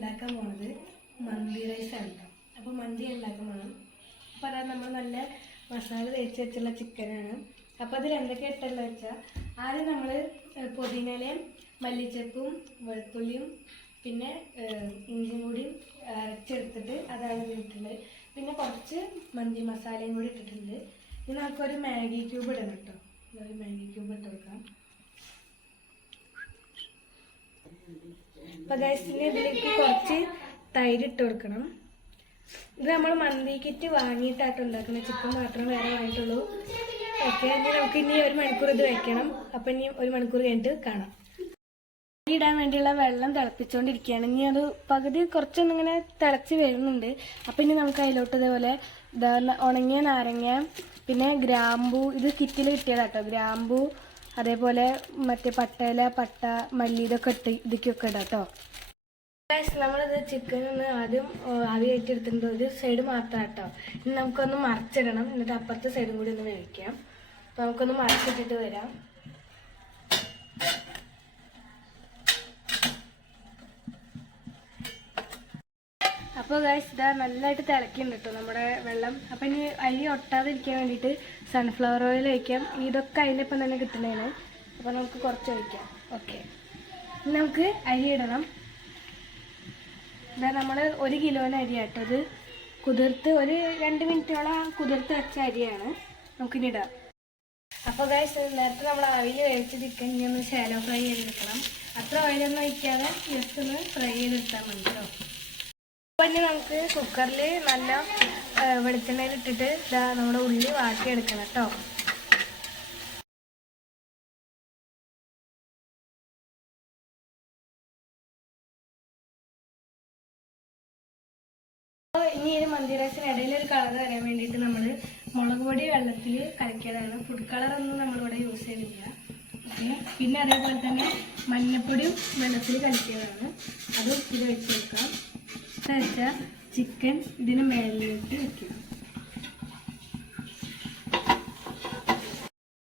ഉണ്ടാക്കാൻ പോണത് മന്തി റൈസാണ്. അപ്പോൾ മന്തി ഉണ്ടാക്കാൻ പോകണം. അപ്പോൾ അതായത് നമ്മൾ നല്ല മസാല തേച്ച് വെച്ചുള്ള ചിക്കനാണ്. അപ്പോൾ അതിൽ എന്തൊക്കെ ഇട്ടെന്ന് വെച്ചാൽ ആദ്യം നമ്മൾ പുതിനയിലയും മല്ലിച്ചപ്പും വെളുത്തുള്ളിയും പിന്നെ ഇഞ്ചിയും കൂടി അരച്ചെടുത്തിട്ട് അതാണ് ഇട്ടിട്ടുള്ളത്. പിന്നെ കുറച്ച് മന്തി മസാലയും കൂടി ഇട്ടിട്ടുണ്ട്. ഇനി നമുക്കൊരു മാഗി ക്യൂബ് ഇടണം കേട്ടോ. ഒരു മാഗി ക്യൂബ് ഇട്ട് കൊടുക്കാം. അപ്പോൾ ഗൈസിന് ഇതിലേക്ക് കുറച്ച് തൈര് ഇട്ട് കൊടുക്കണം. ഇത് നമ്മൾ മന്തി കിറ്റ് വാങ്ങിയിട്ടായിട്ട് ഉണ്ടാക്കുന്നത്, ചിക്കൻ മാത്രം വേറെ വാങ്ങിയിട്ടുള്ളൂ. ഓക്കെ, ഇനി നമുക്ക് ഇനി 1 മണിക്കൂർ ഇത് വയ്ക്കണം. അപ്പം ഇനി 1 മണിക്കൂർ കഴിഞ്ഞിട്ട് കാണാം. അരി ഇടാൻ വേണ്ടിയുള്ള വെള്ളം തിളപ്പിച്ചുകൊണ്ടിരിക്കുകയാണ്. ഇനി അത് പകുതി കുറച്ചൊന്നിങ്ങനെ തിളച്ച് വരുന്നുണ്ട്. അപ്പം ഇനി നമുക്ക് അതിലോട്ട് ഇതേപോലെ ഉണങ്ങിയ നാരങ്ങ, പിന്നെ ഗ്രാമ്പൂ, ഇത് കിറ്റിൽ കിട്ടിയതാട്ടോ. ഗ്രാമ്പൂ, അതേപോലെ മറ്റേ പട്ടയില, പട്ട, മല്ലി, ഇതൊക്കെ ഇട്ട് ഇതിക്കൊക്കെ ഇടാം കേട്ടോ. നമ്മളിത് ചിക്കൻ ഒന്ന് ആദ്യം ആവി കയറ്റിയെടുത്തിട്ടുണ്ട്. ഒരു സൈഡ് മാത്രം കേട്ടോ. ഇനി നമുക്കൊന്ന് മറിച്ചിടണം. എന്നിട്ട് അപ്പുറത്തെ സൈഡും കൂടി ഒന്ന് വേവിക്കാം. അപ്പോൾ നമുക്കൊന്ന് മറിച്ചിട്ടിട്ട് വരാം. അപ്പോൾ ഗൈസ് ഇതാ നല്ലതായിട്ട് തിളക്കുന്നുണ്ട് കേട്ടോ നമ്മുടെ വെള്ളം. അപ്പം ഇനി അരി ഒട്ടാതിരിക്കാൻ വേണ്ടിയിട്ട് സൺഫ്ലവർ ഓയിൽ ഒഴിക്കാം. ഇതൊക്കെ അതിലിപ്പം തന്നെ കിട്ടുന്നതാണ്. അപ്പോൾ നമുക്ക് കുറച്ച് ഒഴിക്കാം. ഓക്കെ, ഇനി നമുക്ക് അരി ഇടണം. ഇതാ നമ്മൾ 1 കിലോന് അരി കേട്ടോ. ഇത് കുതിർത്ത് ഒരു 2 മിനിറ്റോളം കുതിർത്ത് വെച്ച അരിയാണ്. നമുക്കിനി ഇടാം. അപ്പോൾ ഗൈസ് നേരത്തെ നമ്മൾ ആവിയിൽ വേവിച്ച് ചിക്കൻ ഇനി ഒന്ന് ഷാലോ ഫ്രൈ ചെയ്തെടുക്കണം. അത്ര ഓയിലൊന്നും ഒഴിക്കാതെ ജസ്റ്റ് ഒന്ന് ഫ്രൈ ചെയ്തെടുത്താൽ മതി കേട്ടോ. അപ്പോൾ ഇനി നമുക്ക് കുക്കറിൽ നല്ല വെളിച്ചെണ്ണയിൽ ഇട്ടിട്ട് ഇതാ നമ്മുടെ ഉള്ളി വാട്ടിയെടുക്കണം കേട്ടോ. ഇനി ഈ മന്തി റൈസിന് ഇടയിൽ ഒരു കളർ വരാൻ വേണ്ടിയിട്ട് നമ്മൾ മുളക് പൊടി വെള്ളത്തിൽ കലക്കിയതാണ്. ഫുഡ് കളറൊന്നും നമ്മളിവിടെ യൂസ് ചെയ്തില്ല. ഓക്കെ, പിന്നെ അതേപോലെ തന്നെ മഞ്ഞപ്പൊടിയും വെള്ളത്തിൽ കലക്കിയതാണ്. അതും ഇത് വെച്ച് കൊടുക്കാം. വെച്ചാൽ ചിക്കൻ ഇതിന് മേലിട്ട് വെക്കണം.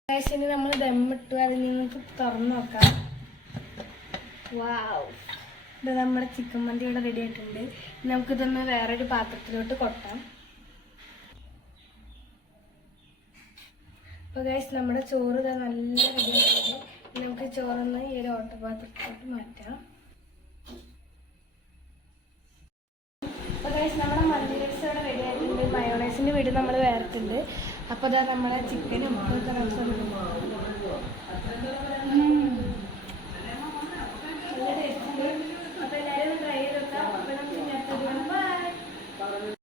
റൈസിന് നമ്മൾ ദമ്മിട്ടു. അതിൽ നിന്ന് തുറന്ന് നോക്കാം. വാവ്, ഇത് നമ്മുടെ ചിക്കൻ മന്തി ഇവിടെ റെഡി ആയിട്ടുണ്ട്. നമുക്കിതൊന്ന് വേറൊരു പാത്രത്തിലോട്ട് കൊട്ടാം. അപ്പോൾ ഗൈസ് നമ്മുടെ ചോറ് ഇത് നല്ല റെഡി ആയിട്ടുണ്ട്. നമുക്ക് ചോറൊന്ന് ഈ ഒരു ഓട്ടപാത്രത്തിലോട്ട് മാറ്റാം. അപ്പോൾ ഗൈസ് നമ്മുടെ മന്തി റൈസ് ഇവിടെ റെഡി ആയിട്ടുണ്ട്. മയോണൈസിൻ്റെ വീട് നമ്മൾ വേർത്തുണ്ട്. അപ്പോൾ ഇതാ നമ്മളെ ചിക്കനും